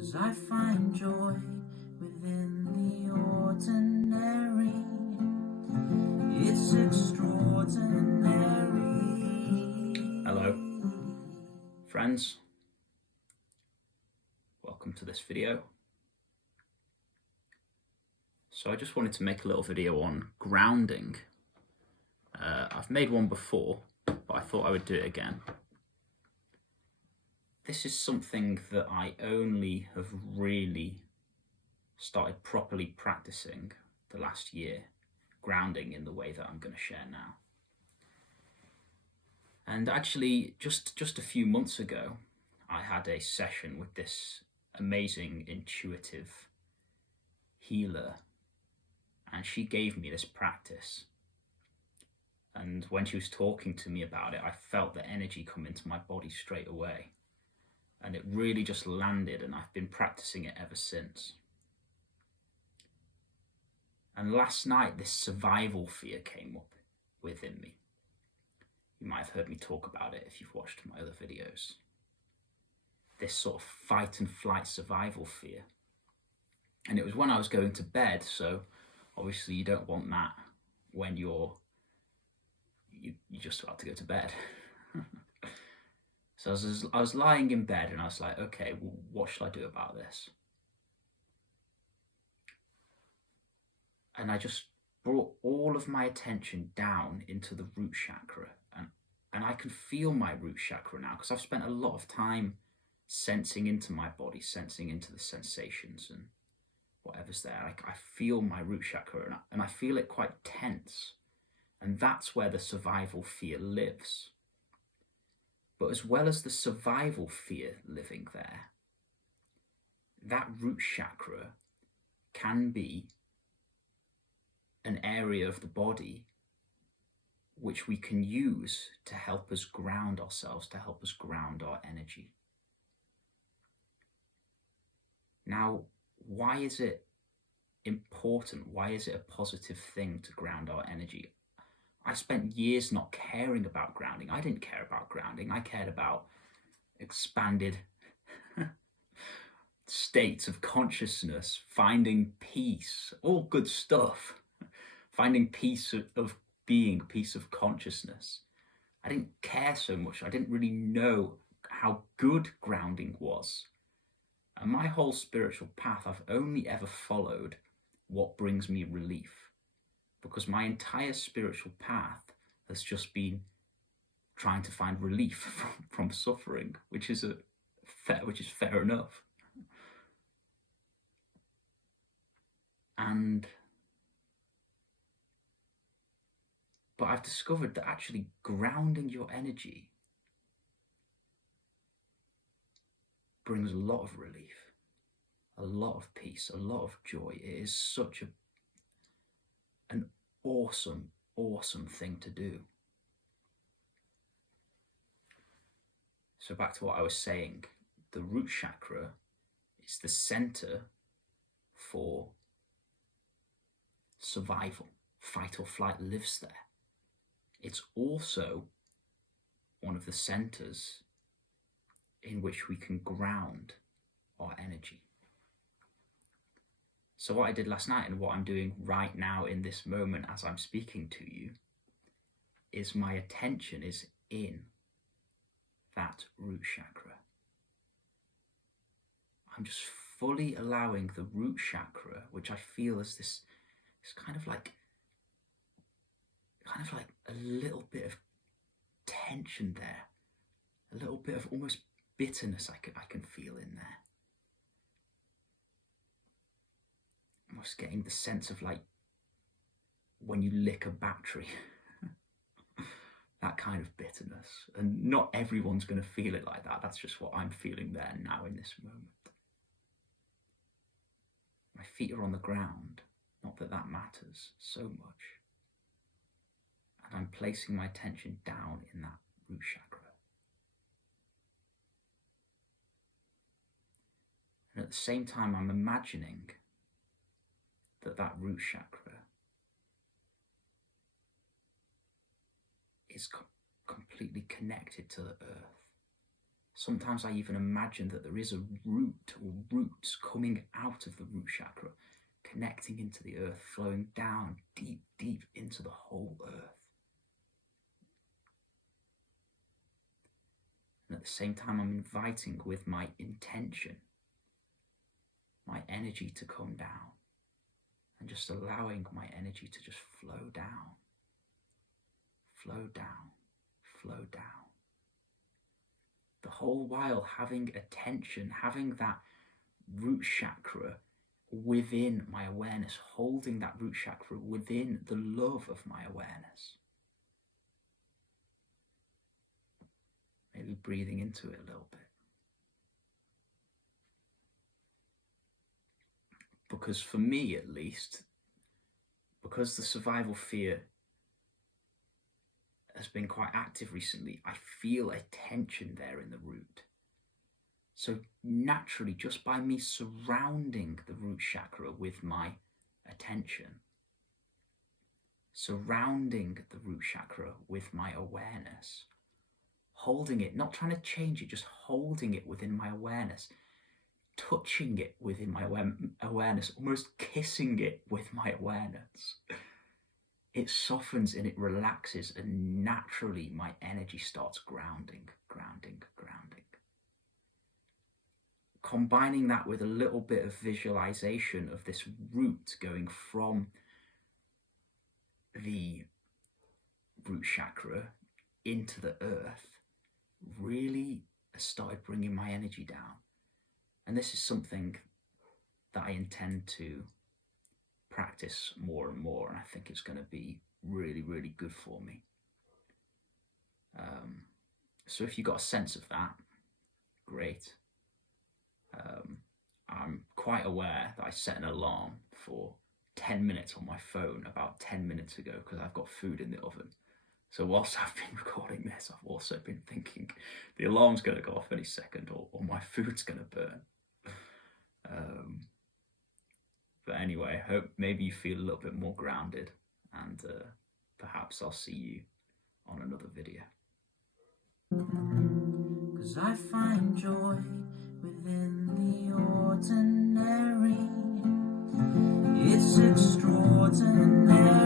'Cause I find joy within the ordinary. It's extraordinary. Hello, friends. Welcome to this video. So I just wanted to make a little video on grounding. I've made one before, but I thought I would do it again. This is something that I only have really started properly practicing the last year, grounding in the way that I'm going to share now. And actually, just a few months ago, I had a session with this amazing intuitive healer, and she gave me this practice. And when she was talking to me about it, I felt the energy come into my body straight away. And it really just landed, and I've been practicing it ever since. And last night, this survival fear came up within me. You might have heard me talk about it if you've watched my other videos. This sort of fight and flight survival fear. And it was when I was going to bed, so obviously you don't want that when you're just about to go to bed. So I was lying in bed and I was like, okay, well, what should I do about this? And I just brought all of my attention down into the root chakra. And I can feel my root chakra now because I've spent a lot of time sensing into my body, sensing into the sensations and whatever's there. I feel my root chakra and I feel it quite tense. And that's where the survival fear lives. But as well as the survival fear living there, that root chakra can be an area of the body which we can use to help us ground ourselves, to help us ground our energy. Now, why is it important? Why is it a positive thing to ground our energy? I spent years not caring about grounding. I didn't care about grounding. I cared about expanded states of consciousness, finding peace, all good stuff. Finding peace of being, peace of consciousness. I didn't care so much. I didn't really know how good grounding was. And my whole spiritual path, I've only ever followed what brings me relief. Because my entire spiritual path has just been trying to find relief from suffering, which is fair enough. But I've discovered that actually grounding your energy brings a lot of relief, a lot of peace, a lot of joy. It is such an awesome thing to do. So back to what I was saying, the root chakra is the center for survival. Fight or flight lives there. It's also one of the centers in which we can ground our energy. So what I did last night and what I'm doing right now in this moment as I'm speaking to you is my attention is in that root chakra. I'm just fully allowing the root chakra, which I feel is this kind of like a little bit of tension there, a little bit of almost bitterness I can feel in there. Almost getting the sense of like when you lick a battery, that kind of bitterness. And not everyone's going to feel it like that. That's just what I'm feeling there now in this moment. My feet are on the ground, not that that matters so much. And I'm placing my attention down in that root chakra. And at the same time, I'm imagining that root chakra is completely connected to the earth. Sometimes I even imagine that there is a root or roots coming out of the root chakra, connecting into the earth, flowing down deep, deep into the whole earth. And at the same time, I'm inviting with my intention, my energy to come down, and just allowing my energy to just flow down, flow down, flow down. The whole while having attention, having that root chakra within my awareness, holding that root chakra within the love of my awareness. Maybe breathing into it a little bit. Because for me, at least, because the survival fear has been quite active recently, I feel a tension there in the root. So naturally, just by me surrounding the root chakra with my attention, surrounding the root chakra with my awareness, holding it, not trying to change it, just holding it within my awareness, touching it within my awareness, almost kissing it with my awareness. It softens and it relaxes, and naturally my energy starts grounding, grounding, grounding. Combining that with a little bit of visualization of this root going from the root chakra into the earth really started bringing my energy down. And this is something that I intend to practice more and more, and I think it's going to be really, really good for me. So if you got a sense of that, great. I'm quite aware that I set an alarm for 10 minutes on my phone about 10 minutes ago because I've got food in the oven. So whilst I've been recording this, I've also been thinking the alarm's going to go off any second, or my food's going to burn. But anyway, I hope maybe you feel a little bit more grounded, and perhaps I'll see you on another video. 'Cause I find joy within the ordinary. It's extraordinary.